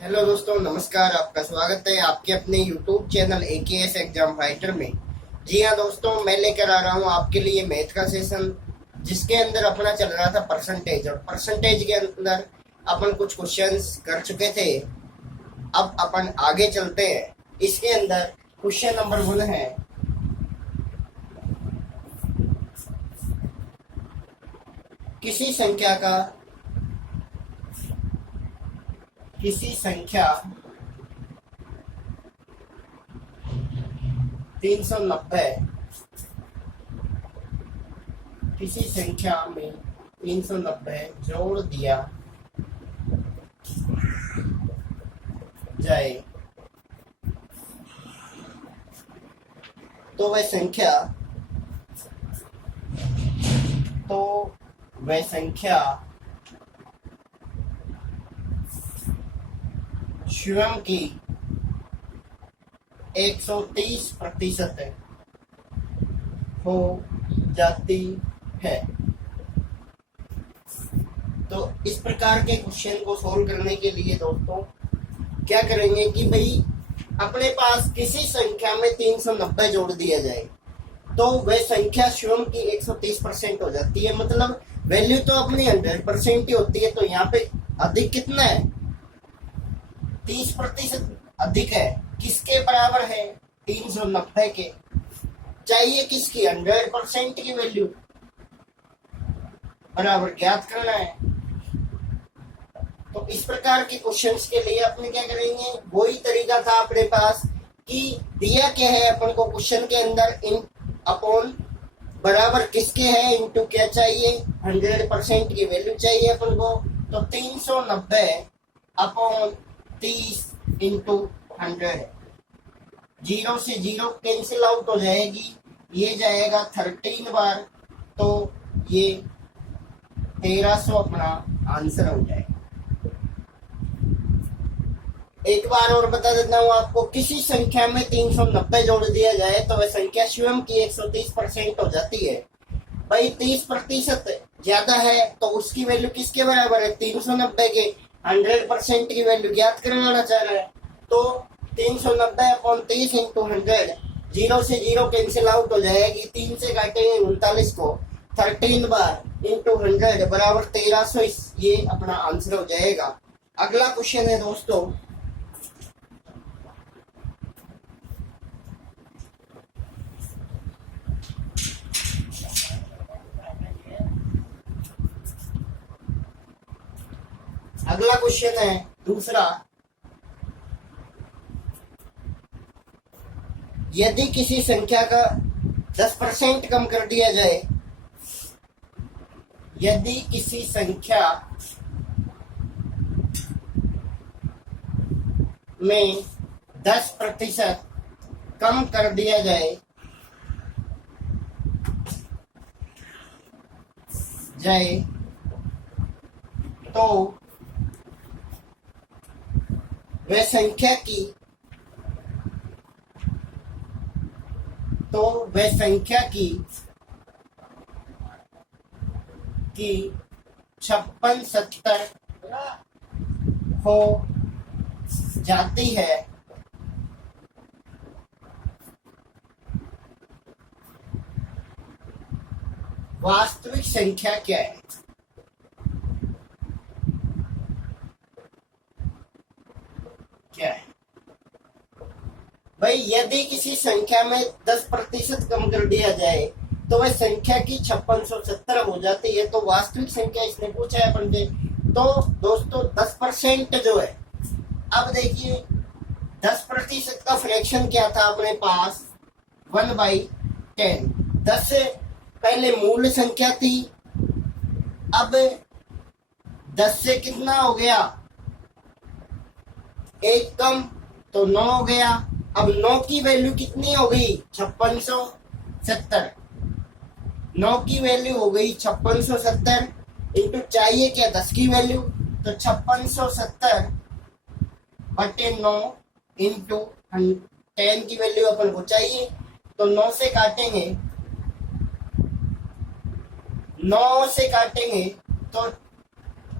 Hello दोस्तों, नमस्कार। आपका स्वागत है आपके अपने YouTube channel AKS exam fighter में। जी हाँ दोस्तों, मैं लेकर आ रहा हूँ आपके लिए मैथ का सेशन, जिसके अंदर अपना चल रहा था परसेंटेज। और परसेंटेज के अंदर अपन कुछ क्वेश्चंस कर चुके थे। अब अपन आगे चलते हैं। इसके अंदर क्वेश्चन नंबर 1 है, किसी संख्या का किसी संख्या 390 किसी संख्या में 390 जोड़ दिया जाए तो वह संख्या तो वह संख्या स्वयं की 130% हो जाती है। तो इस प्रकार के क्वेश्चन को सोल्व करने के लिए दोस्तों क्या करेंगे कि भाई अपने पास किसी संख्या में 390 जोड़ दिया जाए तो वह संख्या स्वयं की 130% हो जाती है। मतलब वैल्यू तो अपनी 100% ही होती है। तो यहाँ पे अधिक कितना है? 30% अधिक है। किसके बराबर है? 390 के। चाहिए किसकी? 100% की वैल्यू बराबर ज्ञात करना है। तो इस प्रकार के क्वेश्चंस के लिए अपने क्या करेंगे, वही तरीका था अपने पास कि दिया क्या है अपन को क्वेश्चन के अंदर, इन अपॉन बराबर किसके है इनटू क्या चाहिए, 100% की वैल्यू चाहिए अपन को। तो 390 अपॉन 30 इंटू 100, 0 से 0 कैंसिल आउट हो जाएगी, ये जाएगा 13 बार, तो ये 1300 अपना आंसर हो जाएगा। एक बार और बता देता हूँ आपको, किसी संख्या में 390 जोड़ दिया जाए तो वह संख्या स्वयं की 130% हो जाती है। भाई 30% ज्यादा है तो उसकी वैल्यू किसके बराबर है? 390 के। 100% की वैल्यू ज्ञात करना चाह रहा है तो 390 अपॉन 30 इंटू 100, 0 से 0 कैंसिल आउट हो जाएगी, 3 से काटेंगे 39 को, 13 बार इंटू 100 बराबर 1300, ये अपना आंसर हो जाएगा। अगला क्वेश्चन है दोस्तों, अगला क्वेश्चन है दूसरा, यदि किसी संख्या का 10% कम कर दिया जाए, यदि किसी संख्या में 10% कम कर दिया जाए तो वह संख्या की तो वह संख्या की 56-70 हो जाती है। वास्तविक संख्या क्या है? क्या है भाई? यदि किसी संख्या में 10% कम कर दिया जाए तो वह संख्या की 5670 हो जाती है। तो वास्तविक संख्या इसने पूछा है अपन से। तो दोस्तों 10% जो है, अब देखिए 10% का फ्रैक्शन क्या था अपने पास? 1/10। 10 से पहले मूल संख्या थी, अब 10 से कितना हो गया? एक कम, तो 9 हो गया। अब 9 की वैल्यू कितनी हो गई? 5670। 9 की वैल्यू हो गई 5670 इंटू चाहिए क्या? 10 की वैल्यू, तो 5670 बटे 9 इंटू 10 की वैल्यू अपन को चाहिए। तो 9 से काटेंगे, 9 से काटेंगे तो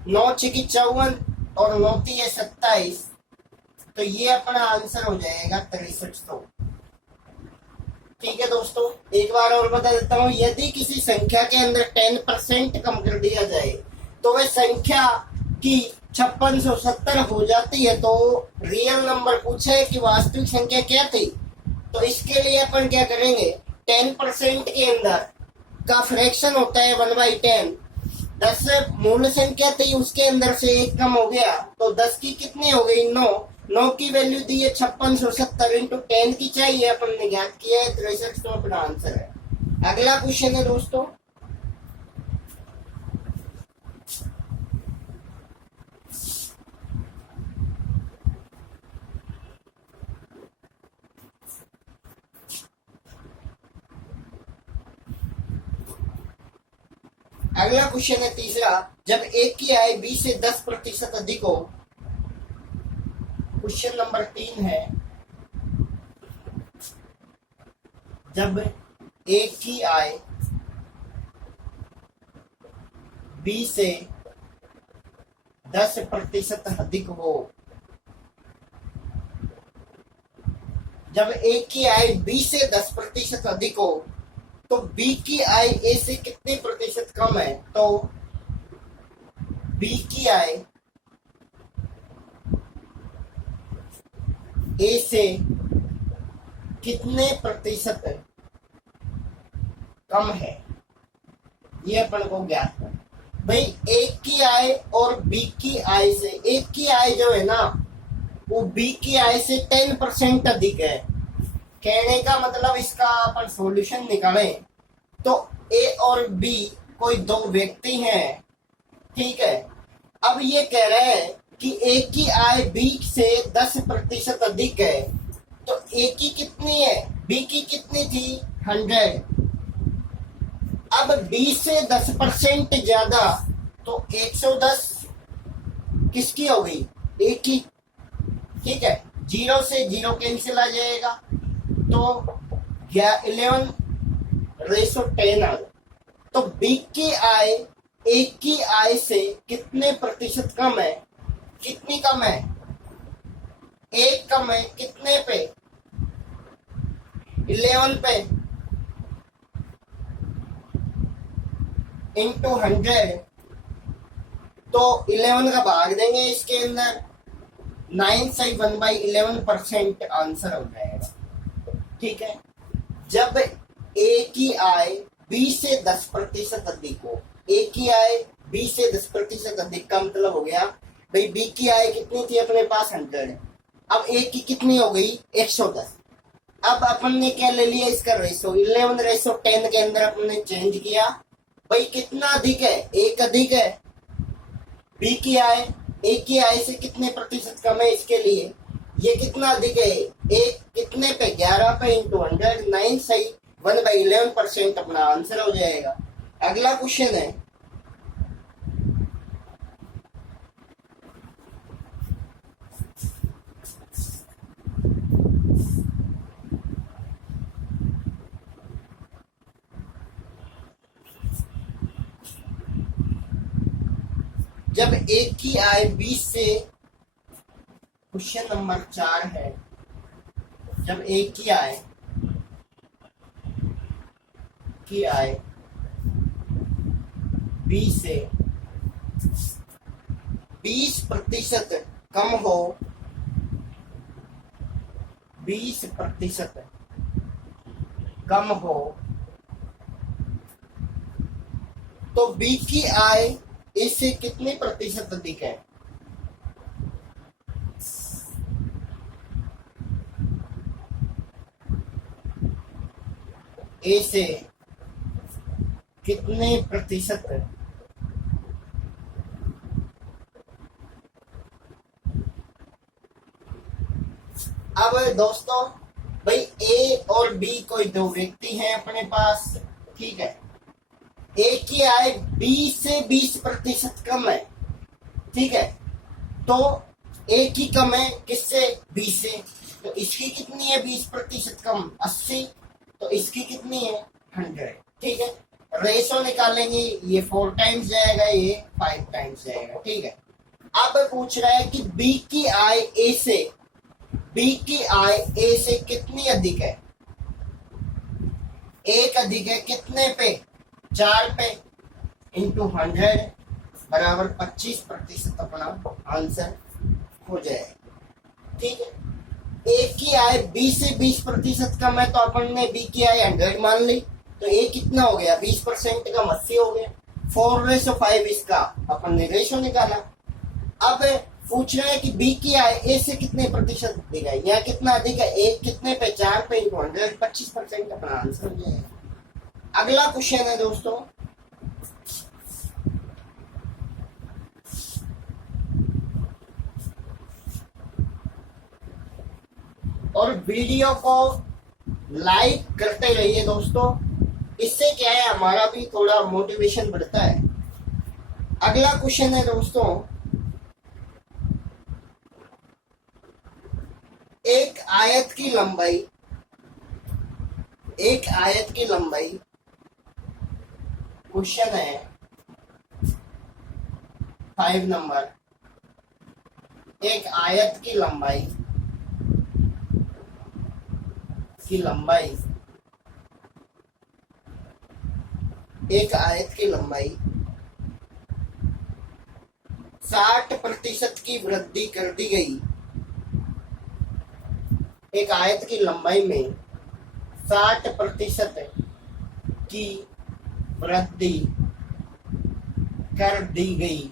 9 छकी 54 और 9 है 27, तो ये अपना आंसर हो जाएगा 6300। ठीक है दोस्तों, एक बार और बता देता हूँ, यदि किसी संख्या के अंदर 10% कम कर दिया जाए तो वह संख्या की 5670 हो जाती है। तो रियल नंबर पूछा है कि वास्तविक संख्या क्या थी, तो इसके लिए अपन क्या करेंगे, 10% के अंदर का फ्रैक्शन होता है 1/10। 10 मूल संख्या थी, उसके अंदर से एक कम हो गया तो 10 की कितनी हो गई, 9। 9 की वैल्यू दी है 5670 इंटू 10 की चाहिए, अपन ने ज्ञात किया है 6300 अपना आंसर है। अगला क्वेश्चन है दोस्तों, अगला क्वेश्चन है तीसरा, जब एक की आय 20 से 10% अधिक हो। क्वेश्चन नंबर 3 है, जब एक की आय 20 से 10% अधिक हो। जब एक की आय 20 से 10% अधिक हो तो बी की आय ए से कितने प्रतिशत कम है। तो बी की आय ए से कितने प्रतिशत कम है, ये अपन को ज्ञात है। भाई एक की आय और बी की आय से, एक की आय जो है ना वो बी की आय से 10% अधिक है। कहने का मतलब इसका अपन सॉल्यूशन निकालें तो ए और बी कोई दो व्यक्ति हैं, ठीक है। अब ये कह रहे हैं कि ए की आय बी से 10% अधिक है, तो ए की कितनी है, बी की कितनी थी 100। अब बी से 10% ज्यादा तो 110 किसकी हो गई, ए की, ठीक है। 0 से 0 कैंसिल आ जाएगा तो 11:10 आ गया। तो बी की आय ए की आय से कितने प्रतिशत कम है, कितनी कम है, एक कम है, कितने पे, 11 पे इंटू 100। तो 11 का भाग देंगे इसके अंदर, 9 से 1/11% आंसर हो जाएगा, ठीक है। जब ए की आय बी से 10% अधिक हो, ए की आय बी से 10% अधिक का मतलब हो गया भाई बी की आय कितनी थी अपने पास 100, अब ए की कितनी हो गई 110। अब अपन ने क्या ले लिया इसका रेशो, 11:10 के अंदर अपन ने चेंज किया, भाई कितना अधिक है, एक अधिक है। बी की आय ए की आय से कितने प्रतिशत कम है, इसके लिए ये कितना अधिक है, एक कितने पे 11 पे इंटू 100, 9 सही 1/11% अपना आंसर हो जाएगा। अगला क्वेश्चन है, जब एक की आय 20 से, क्वेश्चन नंबर 4 है, जब एक की आय 20 से 20% कम हो, 20% कम हो तो बी की आय इससे कितने प्रतिशत अधिक है। ए से कितने प्रतिशत, अब दोस्तों भाई ए और बी कोई दो व्यक्ति हैं अपने पास, ठीक है। ए की आय 20 से 20% कम है, ठीक है। तो ए की कम है किससे, 20 से, तो इसकी कितनी है 20% कम 80, तो इसकी कितनी है 100, ठीक है। रेशो निकालेंगे, ये 4 टाइम्स जाएगा, ये 5 टाइम्स जाएगा, ठीक है। अब पूछ रहा है कि बी की आय ए से बी की आय ए से कितनी अधिक है? एक अधिक है कितने पे? 4 पे, इंटू 100 बराबर 25% अपना आंसर हो जाए। ठीक है, ए की आय बी से 20% कम है तो अपन ने बी की आय 100 मान ली, तो ए कितना हो गया? 20% का 80 हो गया। 4/5 इसका अपन ने रेशो निकाला। अब पूछ रहे हैं कि बी की आय ए से कितने प्रतिशत अधिक है, यहाँ कितना अधिक है? एक कितने पे? 4 पे, इंटू 100 25% अपना आंसर हो जाएगा। अगला क्वेश्चन है दोस्तों, और वीडियो को लाइक करते रहिए दोस्तों, इससे क्या है हमारा भी थोड़ा मोटिवेशन बढ़ता है। अगला क्वेश्चन है दोस्तों, एक आयत की लंबाई, एक आयत की लंबाई, क्वेश्चन है 5 नंबर, एक आयत की लंबाई एक आयत की लंबाई 60% की वृद्धि कर दी गई। एक आयत की लंबाई में 60% की वृद्धि कर दी गई।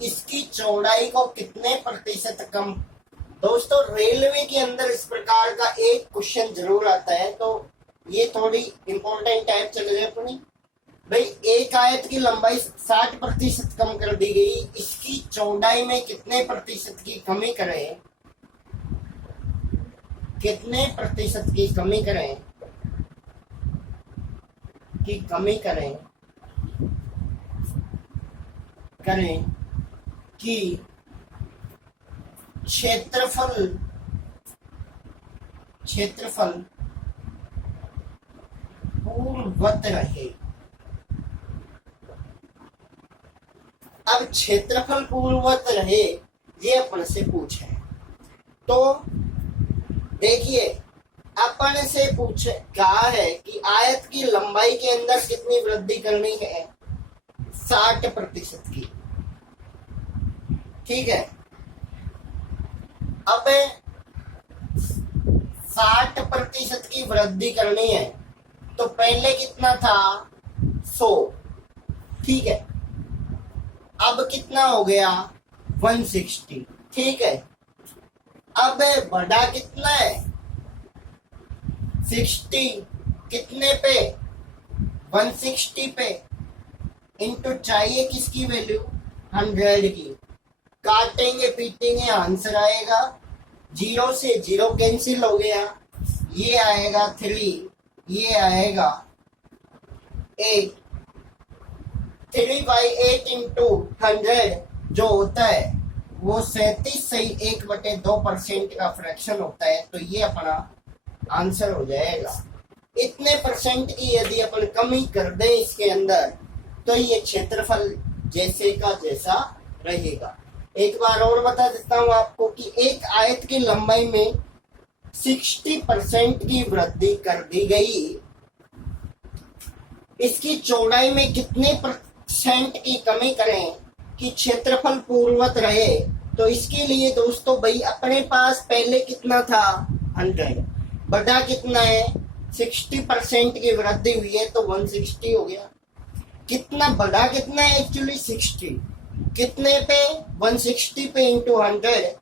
इसकी चौड़ाई को कितने प्रतिशत कम? दोस्तों रेलवे के अंदर इस प्रकार का एक क्वेश्चन जरूर आता है, तो ये थोड़ी इंपॉर्टेंट टाइप चल रही है अपनी। भाई एक आयत की लंबाई 60% कम कर दी गई, इसकी चौड़ाई में कितने प्रतिशत की कमी करें? कितने प्रतिशत की कमी करें? करें कि क्षेत्रफल पूर्ववत रहे। अब क्षेत्रफल पूर्ववत रहे ये अपन से पूछे, तो देखिए अपन से पूछे कहा है कि आयत की लंबाई के अंदर कितनी वृद्धि करनी है? 60% की। ठीक है, अब 60% की वृद्धि करनी है तो पहले कितना था? 100। ठीक है, अब कितना हो गया? 160। ठीक है, अब बढ़ा कितना है? 60 कितने पे? 160 पे, इंटू चाहिए किसकी वैल्यू? 100 की। काटेंगे पीटेंगे आंसर आएगा, 0 से 0 कैंसिल हो गया, ये आएगा 3, ये आएगा 8। 3/8 इंटू 100 जो होता है वो 37.1/2% का फ्रैक्शन होता है, तो ये अपना आंसर हो जाएगा। इतने परसेंट की यदि अपन कमी कर दें इसके अंदर तो ये क्षेत्रफल जैसे का जैसा रहेगा। एक बार और बता देता हूं आपको कि एक आयत की लंबाई में 60% की वृद्धि कर दी गई, इसकी चौड़ाई में कितने परसेंट की कमी करें कि क्षेत्रफल पूर्ववत रहे? तो इसके लिए दोस्तों भाई अपने पास पहले कितना था? 100 बटा कितना है? 60% की वृद्धि हुई है तो 160 हो गया। कितना बढ़ा कितना है एक्चुअली? 60। कितने पे? 160 पे इंटू 100।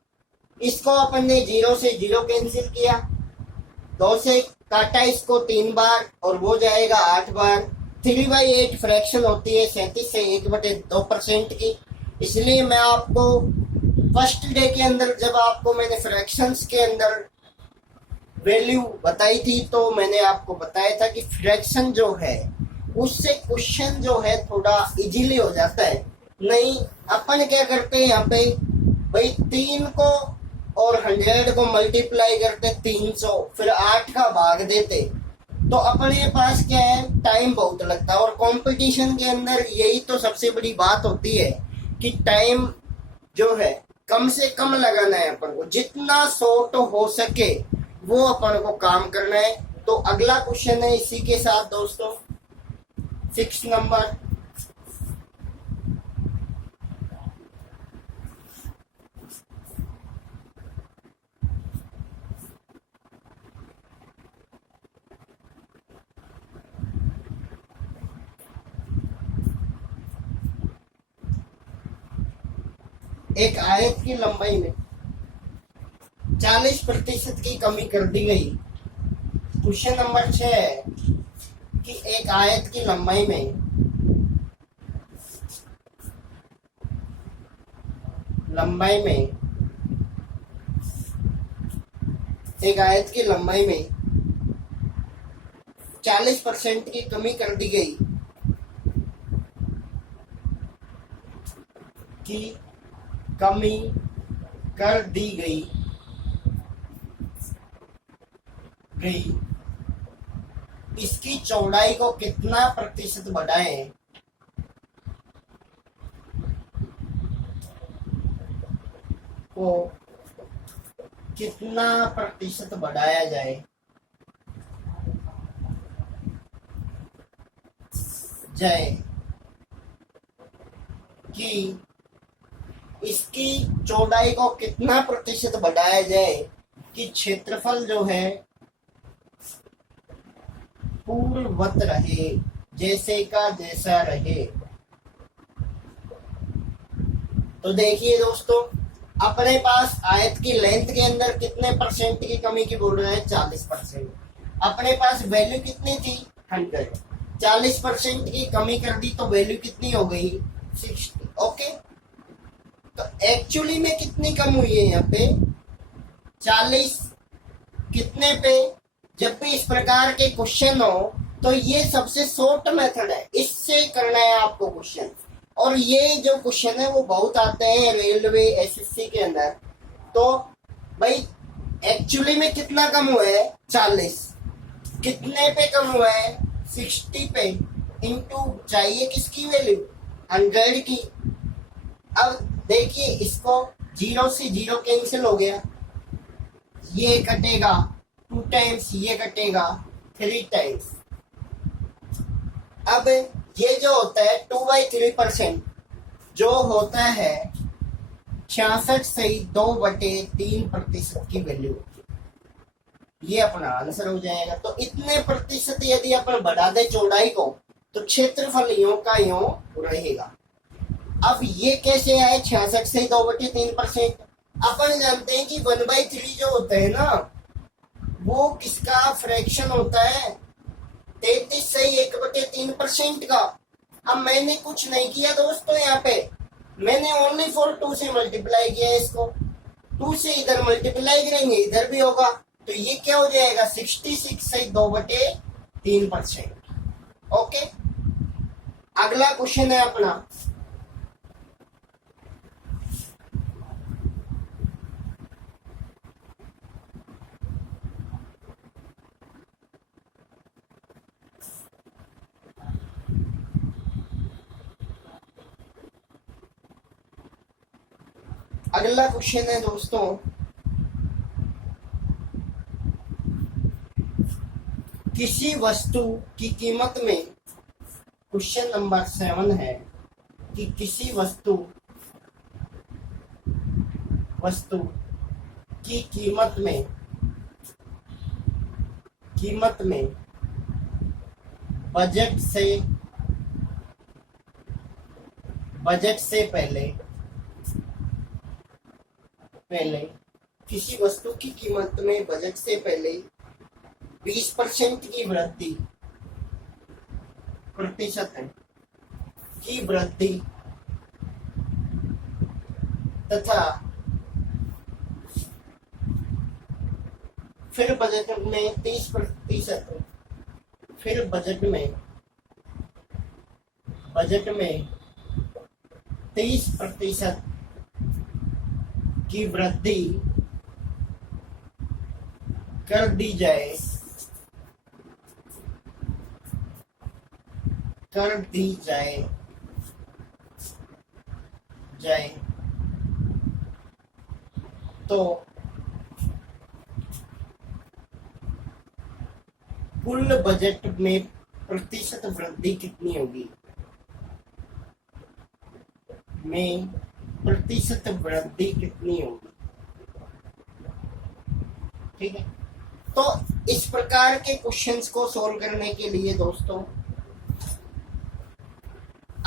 इसको अपन ने 0 से 0 कैंसिल किया, 2 से काटा इसको 3 बार और वो जाएगा 8 बार। 3/8 फ्रैक्शन होती है 37 से 1/2% की। इसलिए मैं आपको फर्स्ट डे के अंदर जब आपको मैंने फ्रैक्शंस के अंदर वैल्यू बताई थी तो मैंने आपको बताया था कि फ्रैक्शन जो है उससे क्वेश्चन जो है थोड़ा इजीली हो जाता है। नहीं अपन क्या करते हैं यहाँ पे भाई 3 को और 100 को मल्टीप्लाई करते 300, फिर 8 का भाग देते, तो अपने पास क्या है, टाइम बहुत लगता है, और कंपटीशन के अंदर यही तो सबसे बड़ी बात होती है कि टाइम जो है कम से कम लगाना है अपन को, जितना शॉर्ट हो सके वो अपन को काम करना है। तो अगला क्वेश्चन है इसी के साथ दोस्तों, 6 नंबर। एक आयत की लंबाई में 40% की कमी कर दी गई। क्वेश्चन नंबर 6 है कि एक आयत की लंबाई में एक आयत की लंबाई में 40% की कमी कर दी गई की कमी कर दी गई इसकी चौड़ाई को कितना प्रतिशत बढ़ाएं? को कितना प्रतिशत बढ़ाया जाए कि इसकी चौड़ाई को कितना प्रतिशत बढ़ाया जाए कि क्षेत्रफल जो है पूर्ववत रहे, जैसे का जैसा रहे। तो देखिए दोस्तों, अपने पास आयत की लेंथ के अंदर कितने परसेंट की कमी की बोल रहे हैं? 40%। अपने पास वैल्यू कितनी थी? 100। 40% की कमी कर दी तो वैल्यू कितनी हो गई? 60। ओके, तो एक्चुअली में कितनी कम हुई है यहाँ पे? 40 कितने पे? जब भी इस प्रकार के क्वेश्चन हो तो ये सबसे शॉर्ट मेथड है, इससे करना है आपको क्वेश्चन। और ये जो क्वेश्चन है वो बहुत आते हैं रेलवे एसएससी के अंदर। तो भाई एक्चुअली में कितना कम हुआ है? 40। कितने पे कम हुआ है? 60 पे। इनटू चाहिए किसकी वैल्यू? 100 की। अब देखिए, इसको 0 से 0 कैंसिल हो गया, ये कटेगा 2 टाइम्स, ये कटेगा 3 टाइम्स। अब ये जो होता है 2/3% जो होता है 66 से 2/3% की वैल्यू, ये अपना आंसर हो जाएगा। तो इतने प्रतिशत यदि अपन बढ़ा दे चौड़ाई को तो क्षेत्रफल यूं का यूं रहेगा। अब ये कैसे आए 66 से 2/3%? अपन जानते हैं कि 1/3 जो होता है ना, वो किसका फ्रैक्शन होता है? 33 से 1/3% का। अब मैंने कुछ नहीं किया दोस्तों, यहाँ पे मैंने ओनली फॉर 2 से मल्टीप्लाई किया है इसको। 2 से इधर मल्टीप्लाई करेंगे, इधर भी होगा, तो ये क्या हो जाएगा? 66 से 2/3%। ओके, अगला क्वेश्चन है अपना, अगला क्वेश्चन है दोस्तों, किसी वस्तु की कीमत में, क्वेश्चन नंबर 7 है कि किसी वस्तु की कीमत में बजट से पहले किसी वस्तु की कीमत में बजट से पहले 20% की वृद्धि प्रतिशत की वृद्धि तथा फिर बजट में 30%, फिर बजट में 30% की वृद्धि कर दी जाए कर दी जाए तो कुल बजट में प्रतिशत वृद्धि कितनी होगी? में प्रतिशत वृद्धि कितनी होगी? ठीक है, तो इस प्रकार के क्वेश्चंस को सॉल्व करने के लिए दोस्तों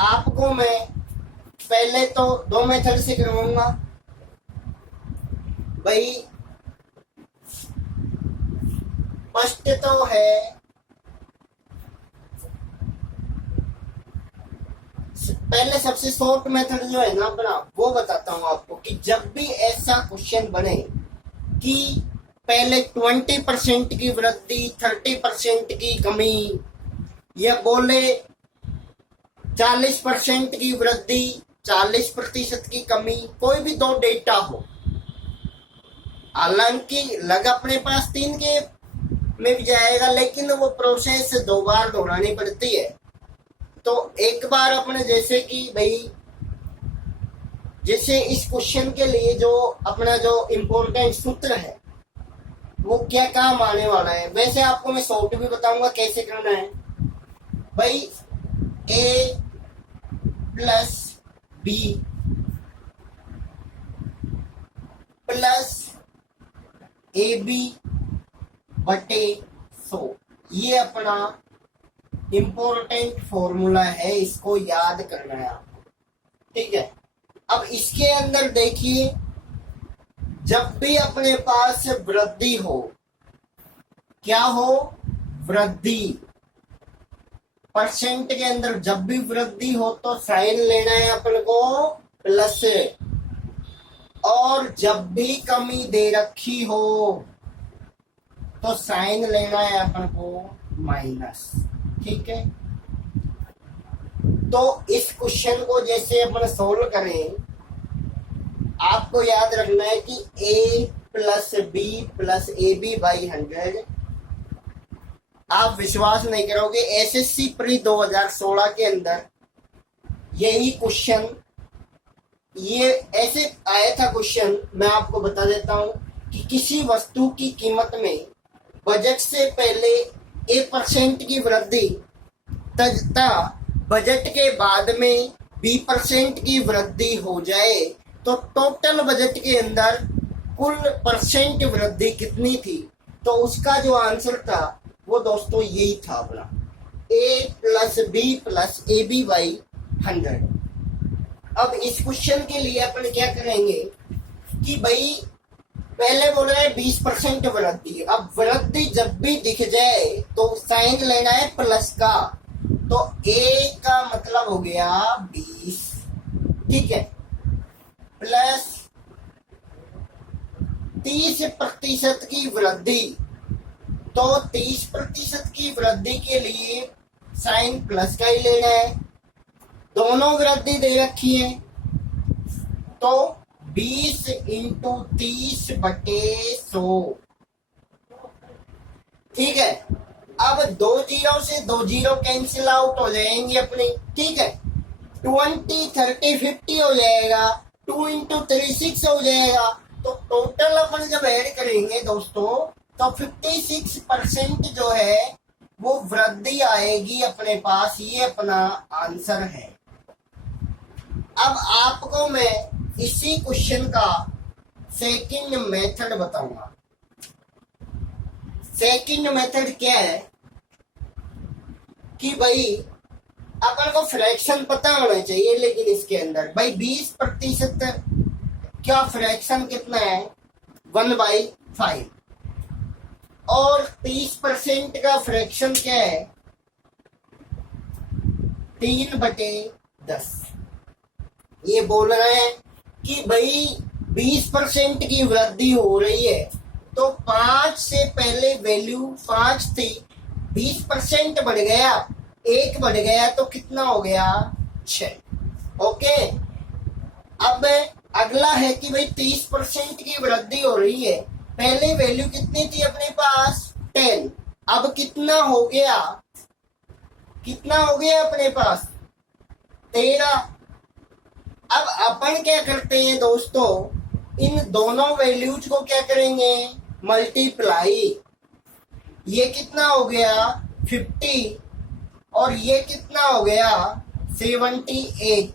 आपको मैं पहले तो दो मेथड से करवाऊंगा भाई। फर्स्ट तो है पहले सबसे शॉर्ट मेथड जो है ना अपना वो बताता हूं आपको कि जब भी ऐसा क्वेश्चन बने कि पहले 20% की वृद्धि 30% की कमी या बोले 40% की वृद्धि 40% की कमी, कोई भी दो डेटा हो, हालांकि लग अपने पास 3 के में भी जाएगा लेकिन वो प्रोसेस 2 बार दोहरानी पड़ती है। तो एक बार अपने जैसे कि भाई जैसे इस क्वेश्चन के लिए जो अपना जो इम्पोर्टेंट सूत्र है वो क्या काम आने वाला है, वैसे आपको मैं शॉर्ट भी बताऊंगा कैसे करना है भाई। A plus B plus A B बटे 100, ये अपना इंपॉर्टेंट फॉर्मूला है, इसको याद करना है आपको। ठीक है, अब इसके अंदर देखिए जब भी अपने पास वृद्धि हो, क्या हो, वृद्धि परसेंट के अंदर जब भी वृद्धि हो तो साइन लेना है अपन को प्लस, और जब भी कमी दे रखी हो तो साइन लेना है अपन को माइनस। ठीक है, तो इस क्वेश्चन को जैसे अपन सोल्व करें आपको याद रखना है कि a plus B plus A B by 100। आप विश्वास नहीं करोगे एसएससी प्री 2016 के अंदर यही क्वेश्चन ये ऐसे आया था क्वेश्चन। मैं आपको बता देता हूं कि किसी वस्तु की कीमत में बजट से पहले 1% की वृद्धि तथा बजट के बाद में 20% की वृद्धि हो जाए तो टोटल बजट के अंदर कुल परसेंट वृद्धि कितनी थी। तो उसका जो आंसर था वो दोस्तों यही था अपना a plus B plus A B by 100। अब इस क्वेश्चन के लिए अपन क्या करेंगे कि भाई पहले बोल रहे हैं 20% वृद्धि, अब वृद्धि जब भी दिख जाए तो साइन लेना है प्लस का, तो a का मतलब हो गया 20, ठीक है, प्लस 30% की वृद्धि, तो 30% की वृद्धि के लिए साइन प्लस का ही लेना है, दोनों वृद्धि दे रखी है तो 20 इंटू 30 बटे 100। ठीक है, अब 2 जीरो से 2 जीरो कैंसिल आउट हो जाएंगे अपने। ठीक है, 20 30 50 हो जाएगा, 2 इंटू 3 6 हो जाएगा, तो टोटल अपन जब ऐड करेंगे दोस्तों तो 56% जो है वो वृद्धि आएगी अपने पास, ये अपना आंसर है। अब आपको मैं इसी क्वेश्चन का सेकंड मेथड बताऊंगा। सेकंड मेथड क्या है कि भाई अपन को फ्रैक्शन पता होना चाहिए, लेकिन इसके अंदर भाई 20% क्या फ्रैक्शन कितना है 1/5, और 30% का फ्रैक्शन क्या है 3/10। ये बोल रहे हैं कि भाई 20% की वृद्धि हो रही है तो 5 से पहले वैल्यू 5 थी, 20% बढ़ गया, 1 बढ़ गया तो कितना हो गया 6। ओके, अब अगला है कि भाई 30% की वृद्धि हो रही है, पहले वैल्यू कितनी थी अपने पास 10, अब कितना हो गया कितना हो गया अपने पास 13। अब अपन क्या करते हैं दोस्तों, इन दोनों वैल्यूज को क्या करेंगे, मल्टीप्लाई। ये कितना हो गया 50 और ये कितना हो गया 78।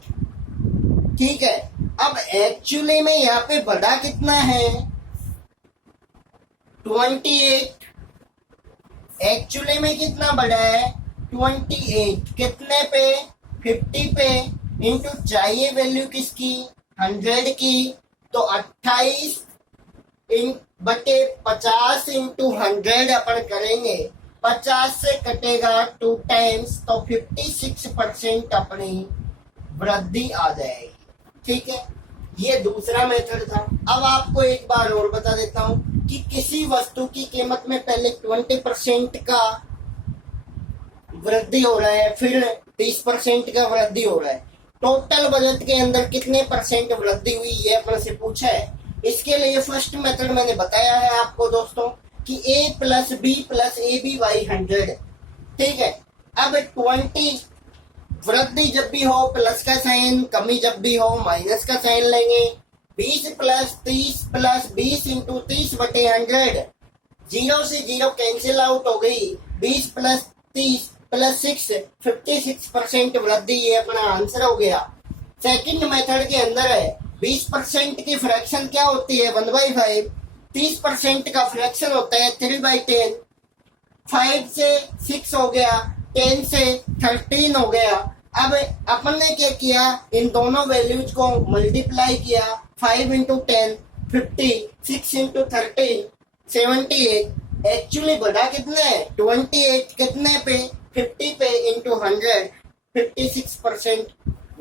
ठीक है। अब एक्चुअली में यहाँ पे बड़ा कितना है 28। एक्चुअली में कितना बड़ा है 28, कितने पे 50 पे, इंटू चाहिए वैल्यू किसकी 100 की, तो 28 इन बटे 50 इंटू 100 अपन करेंगे, 50 से कटेगा 2 टाइम्स, तो 56% अपनी वृद्धि आ जाएगी। ठीक है, ये दूसरा मेथड था। अब आपको एक बार और बता देता हूं कि किसी वस्तु की कीमत में पहले 20% का वृद्धि हो रहा है, फिर 30% का वृद्धि हो रहा है, टोटल बजट के अंदर कितने परसेंट वृद्धि हुई ये अपन से पूछा है। इसके लिए फर्स्ट मेथड मैंने बताया है आपको दोस्तों कि a plus B plus A B by 100। ठीक है। अब 20 वृद्धि जब भी हो प्लस का साइन, कमी जब भी हो माइनस का साइन लेंगे। 20 प्लस 30 प्लस 20 इंटू 30 बटे 100, 0 से 0 कैंसिल आउट हो गई। 20 प्लस 30 प्लस 6 56% वृद्धि, ये अपना आंसर हो गया। सेकंड मेथड के अंदर है 20% की फ्रैक्शन क्या होती है 1/5, 30% का फ्रैक्शन होता है 3/10। 5 से 6 हो गया, 10 से 13 हो गया। अब अपन ने क्या किया, इन दोनों वैल्यूज को मल्टीप्लाई किया, 5 इंटू 10 50, 6 इंटू 13 78। एक्चुअली बढ़ा कितने है 28, कितने पे 50 पे इंटू 100, 56%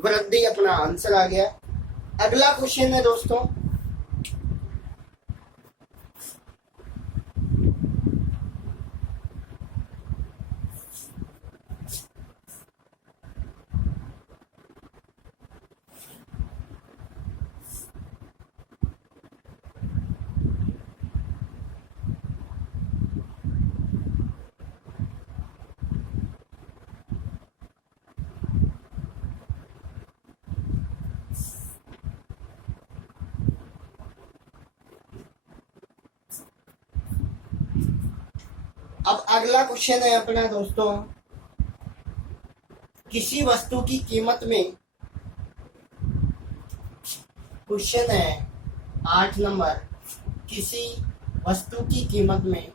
वृद्धि अपना आंसर आ गया। अगला क्वेश्चन है दोस्तों, अब अगला क्वेश्चन है अपना दोस्तों, किसी वस्तु की कीमत में, क्वेश्चन है 8 नंबर, किसी वस्तु की कीमत में,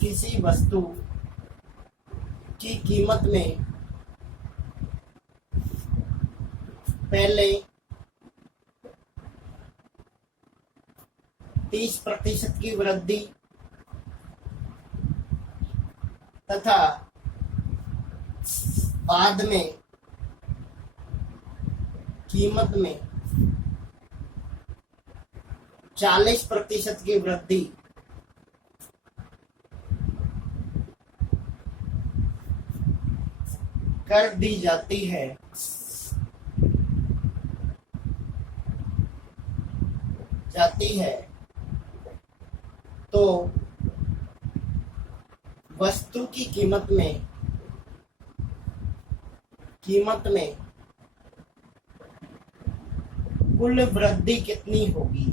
किसी वस्तु की कीमत में पहले 30% की वृद्धि तथा बाद में कीमत में 40% की वृद्धि कर दी जाती है, तो वस्तु की कीमत में कुल वृद्धि कितनी होगी।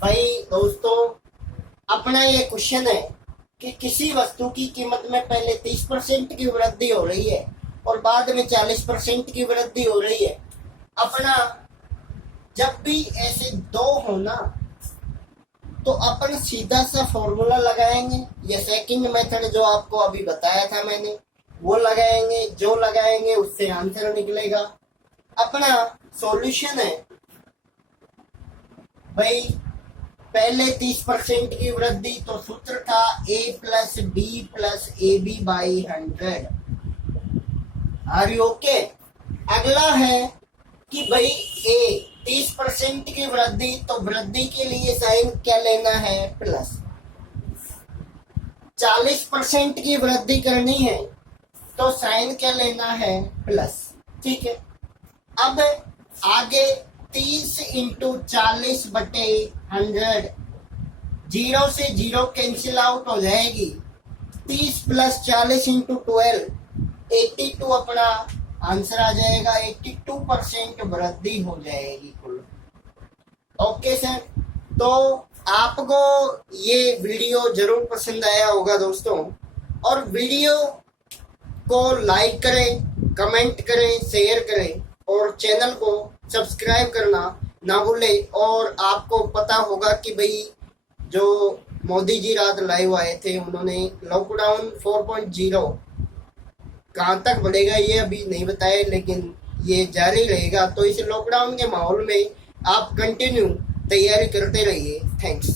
भाई दोस्तों, अपना ये क्वेश्चन है कि किसी वस्तु की कीमत में पहले 30% की वृद्धि हो रही है और बाद में 40% की वृद्धि हो रही है। अपना जब भी ऐसे दो हो ना, तो अपन सीधा सा फॉर्मूला लगाएंगे, या सेकंड मेथड जो आपको अभी बताया था मैंने वो लगाएंगे, जो लगाएंगे उससे आंसर निकलेगा। अपना सॉल्यूशन है भाई, पहले 30% की वृद्धि, तो सूत्र था a plus B plus A B by 100। Are you okay. अगला है कि भाई a 30% की वृद्धि, तो वृद्धि के लिए साइन क्या लेना है प्लस। 40% की वृद्धि करनी है तो साइन क्या लेना है प्लस। ठीक है। अब आगे 30 इंटू 40/100, जीरो से जीरो कैंसिल आउट हो जाएगी। 30 प्लस 40 इंटू 12, 82 अपना आंसर आ जाएगा। 82% वृद्धि हो जाएगी कुल। ओके सर, तो आपको ये वीडियो जरूर पसंद आया होगा दोस्तों, और वीडियो को लाइक करें, कमेंट करें, शेयर करें और चैनल को सब्सक्राइब करना ना भूलें। और आपको पता होगा कि भाई जो मोदी जी रात लाइव आए थे, उन्होंने लॉकडाउन 4.0 कहाँ तक बढ़ेगा ये अभी नहीं बताया, लेकिन ये जारी रहेगा। तो इस लॉकडाउन के माहौल में आप कंटिन्यू तैयारी करते रहिए। थैंक्स।